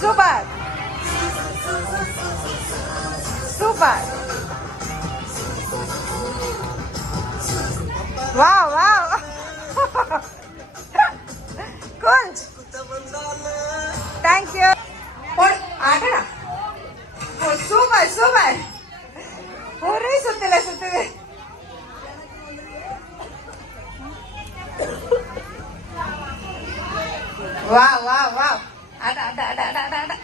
Super super. Wow wow. குஞ்ச் thank you. ஆடடா super super. ஒரே சுத்துல சுத்துது. வா வா வா. அட அட அட அட அட அட.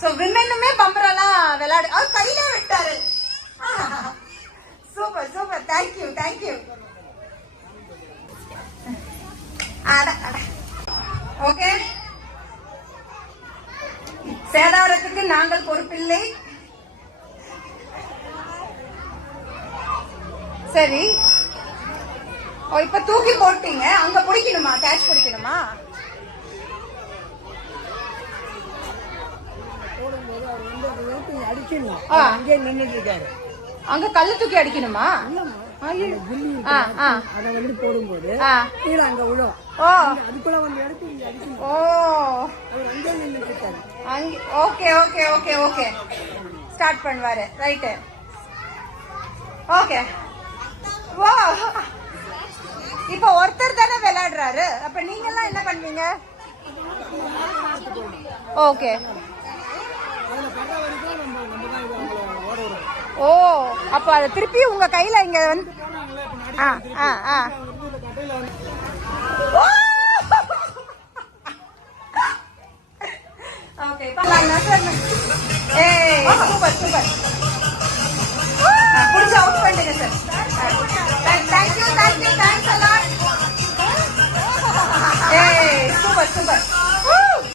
சோ விமென்னுமே பம்பரெல்லாம் விளையாடு. அவர் கையில விட்டாரு. Super super. Thank you thank you. அட அட. ஓகே. சேதாரத்துக்கு நாங்கள் பொறுப்பில்லை. சரி. ஓ இப்ப தூக்கி போட்டீங்க. அங்க பிடிக்கணுமா? கேட்ச் பிடிக்கணுமா? அங்க கல்லு தூக்கி அடிக்கணுமா? போடும்போது okay okay okay okay start பண்ணுவாரு. ரைட்டு. ஓகே. வா. இப்ப ஒருத்தர் தானே விளையாடுறாரு. அப்ப நீங்க எல்லாம் என்ன பண்ணுவீங்க? ஓகே. ஓ அப்ப அத திருப்பி உங்க கையில இங்க வந்து ஓகே. ஏய் சூப்பர் சூப்பர். புடிச்சு அவுட் பண்ணிடுங்க sir. Thank you thank you thanks a lot. ஏய் சூப்பர் சூப்பர்.